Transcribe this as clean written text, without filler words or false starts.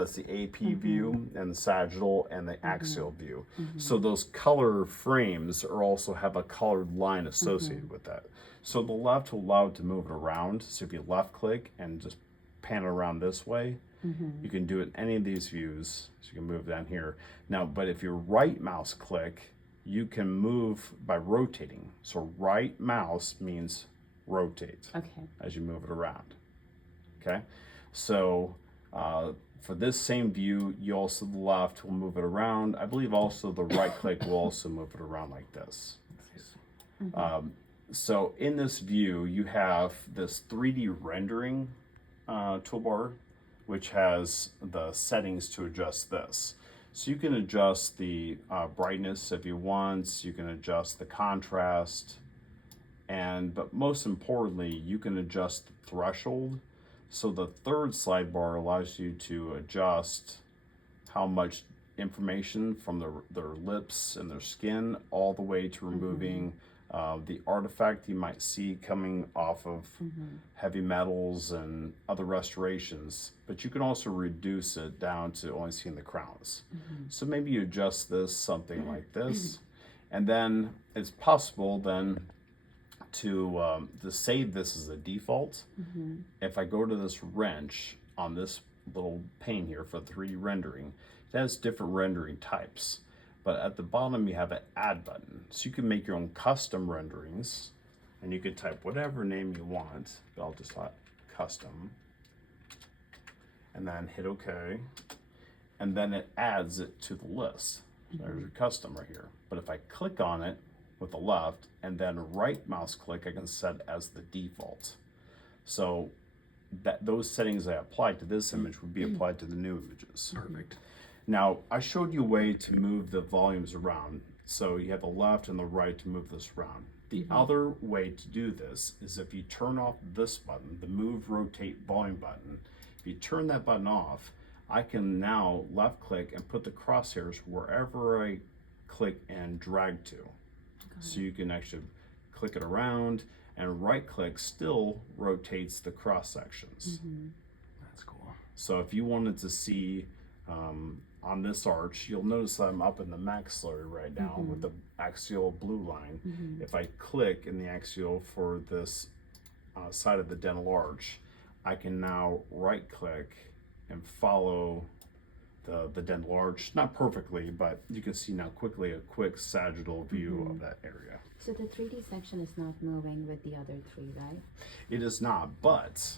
That's the AP view and the sagittal and the axial view. So those color frames are also have a colored line associated with that. So the left will allow it to move it around. So if you left click and just pan it around this way, you can do it in any of these views. So you can move down here. Now, but if you right mouse click, you can move by rotating. So right mouse means rotate as you move it around. Okay, so for this same view, you also the left will move it around. I believe also the right click will also move it around like this. So in this view, you have this 3D rendering toolbar, which has the settings to adjust this. So you can adjust the brightness if you want, you can adjust the contrast, but most importantly, you can adjust the threshold. So the third sidebar allows you to adjust how much information from their lips and their skin all the way to removing the artifact you might see coming off of heavy metals and other restorations, but you can also reduce it down to only seeing the crowns. So maybe you adjust this something like this, and then it's possible then to save this as a default. If I go to this wrench on this little pane here for 3D rendering, it has different rendering types. But at the bottom you have an add button. So you can make your own custom renderings, and you can type whatever name you want. But I'll just type custom, and then hit OK. And then it adds it to the list. There's your custom right here. But if I click on it with the left and then right mouse click, I can set as the default. So that those settings I applied to this image would be applied to the new images. Perfect. Now, I showed you a way to move the volumes around. So you have the left and the right to move this around. The other way to do this is if you turn off this button, the move, rotate, volume button. If you turn that button off, I can now left click and put the crosshairs wherever I click and drag to. So you can actually click it around, and right click still rotates the cross sections. That's cool. So if you wanted to see on this arch, you'll notice that I'm up in the maxillary right now with the axial blue line. If I click in the axial for this side of the dental arch, I can now right click and follow the dental arch. Not perfectly, but you can see now quickly a quick sagittal view of that area. So the 3D section is not moving with the other three, right? It is not, but